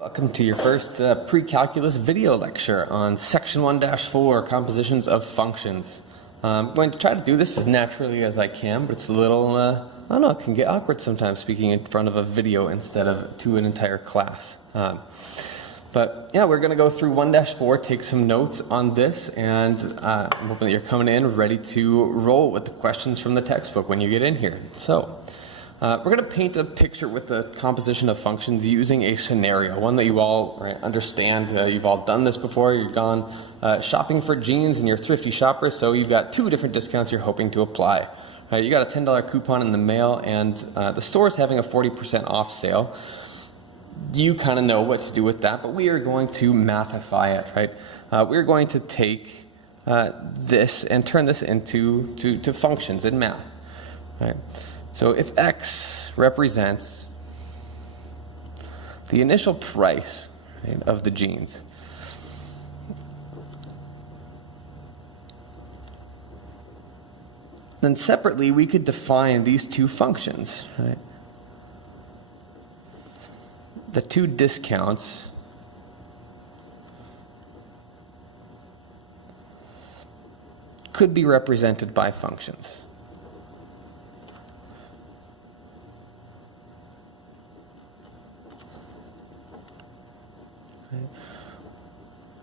Welcome to your first pre-calculus video lecture on section 1-4, compositions of functions. I'm going to try to do this as naturally as I can, but it's a little, I don't know, it can get awkward sometimes speaking in front of a video instead of to an entire class. But yeah, we're going to go through 1-4, take some notes on this, and I'm hoping that you're coming in ready to roll with the questions from the textbook when you get in here. So. We're going to paint a picture with the composition of functions using a scenario, one that you all understand. You've all done this before. You've gone shopping for jeans and you're thrifty shoppers, so you've got two different discounts you're hoping to apply. You got a $10 coupon in the mail, and the store is having a 40% off sale. You kind of know what to do with that, but we are going to mathify it, right? We're going to take this and turn this into to functions in math, right? So if x represents the initial price, right, of the jeans, then separately we could define these two functions, right? The two discounts could be represented by functions.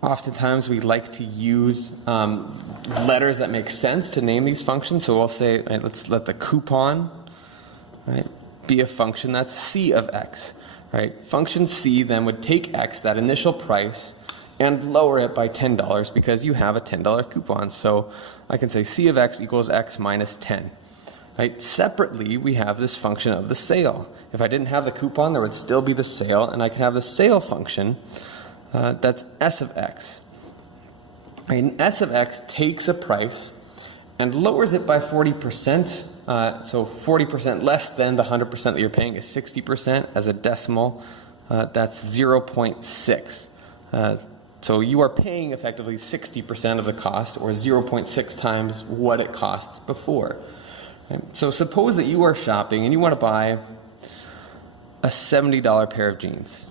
Oftentimes we like to use letters that make sense to name these functions. So we'll say, right, let's let the coupon, right, be a function that's c of x. Right? Function c then would take x, that initial price, and lower it by $10 because you have a $10 coupon. So I can say c of x equals x minus 10. Right? Separately, we have this function of the sale. If I didn't have the coupon, there would still be the sale, and I can have the sale function. That's s of x. And s of x takes a price and lowers it by 40%. So 40% less than the 100% that you're paying is 60% as a decimal. That's 0.6. So you are paying effectively 60% of the cost, or 0.6 times what it costs before. Right? So suppose that you are shopping and you want to buy a $70 pair of jeans.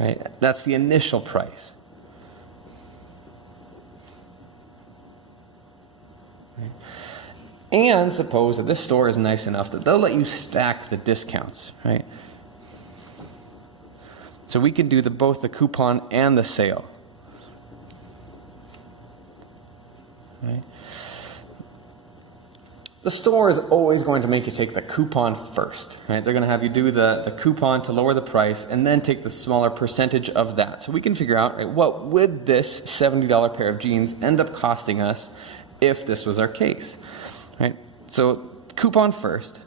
Right? That's the initial price. Right? And suppose that this store is nice enough that they'll let you stack the discounts, right? So we can do both the coupon and the sale. Right? The store is always going to make you take the coupon first, right? They're going to have you do the coupon to lower the price and then take the smaller percentage of that. So we can figure out, right, what would this $70 pair of jeans end up costing us if this was our case, right? So coupon first.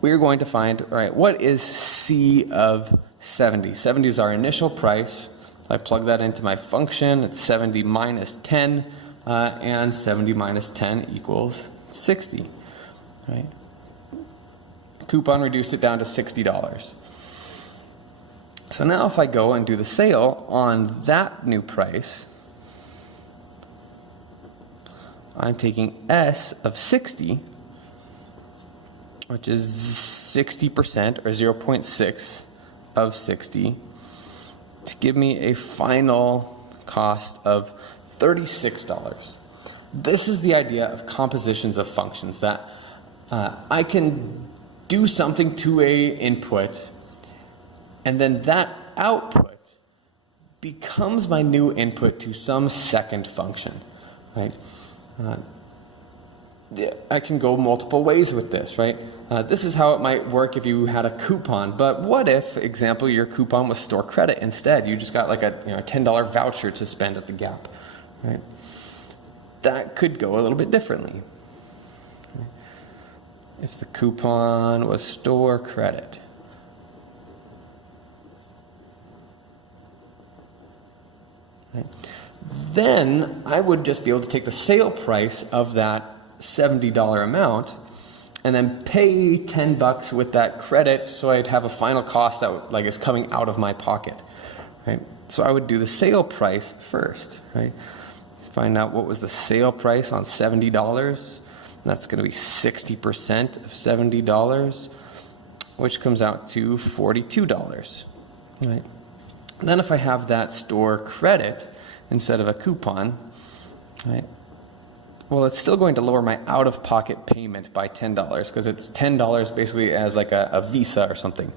We're going to find, all right, what is C of 70? 70 is our initial price. I plug that into my function. It's 70 minus 10. And 70 minus 10 equals 60, right? Coupon reduced it down to $60. So now if I go and do the sale on that new price, I'm taking S of 60, which is 60% or 0.6 of 60, to give me a final cost of $36. This is the idea of compositions of functions, that I can do something to a input, and then that output becomes my new input to some second function, right? I can go multiple ways with this, right? This is how it might work if you had a coupon. But what if, example, your coupon was store credit instead? You just got like a $10 voucher to spend at the Gap. Right? That could go a little bit differently. If the coupon was store credit. Right? Then I would just be able to take the sale price of that $70 amount and then pay $10 with that credit, so I'd have a final cost that is coming out of my pocket. Right? So I would do the sale price first, right? Find out what was the sale price on $70. That's going to be 60% of $70, which comes out to $42. Right? Then if I have that store credit instead of a coupon, right? Well, it's still going to lower my out-of-pocket payment by $10 because it's $10 basically as like a Visa or something.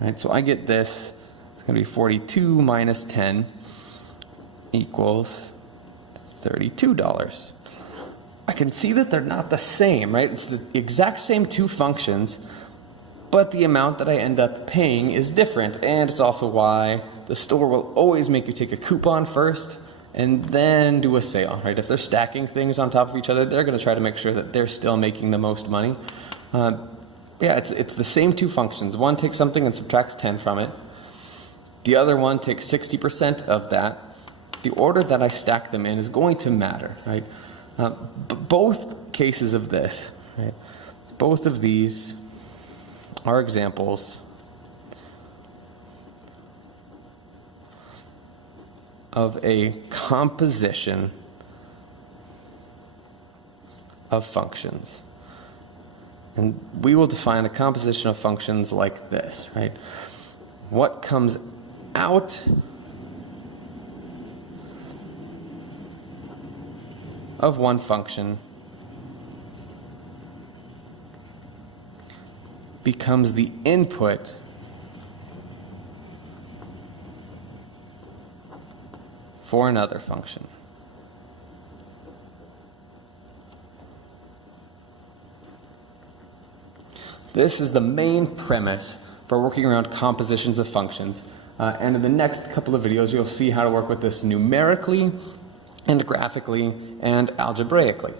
Right? So I get this. It's going to be 42 minus 10 equals $32. I can see that they're not the same, right? It's the exact same two functions, but the amount that I end up paying is different. And it's also why the store will always make you take a coupon first and then do a sale, right? If they're stacking things on top of each other, they're going to try to make sure that they're still making the most money. Yeah, it's the same two functions. One takes something and subtracts 10 from it. The other one takes 60% of that. The order that I stack them in is going to matter, right? Both cases of this, right? Both of these are examples of a composition of functions. And we will define a composition of functions like this, right? What comes out of one function becomes the input for another function. This is the main premise for working around compositions of functions. And in the next couple of videos, you'll see how to work with this numerically and graphically and algebraically.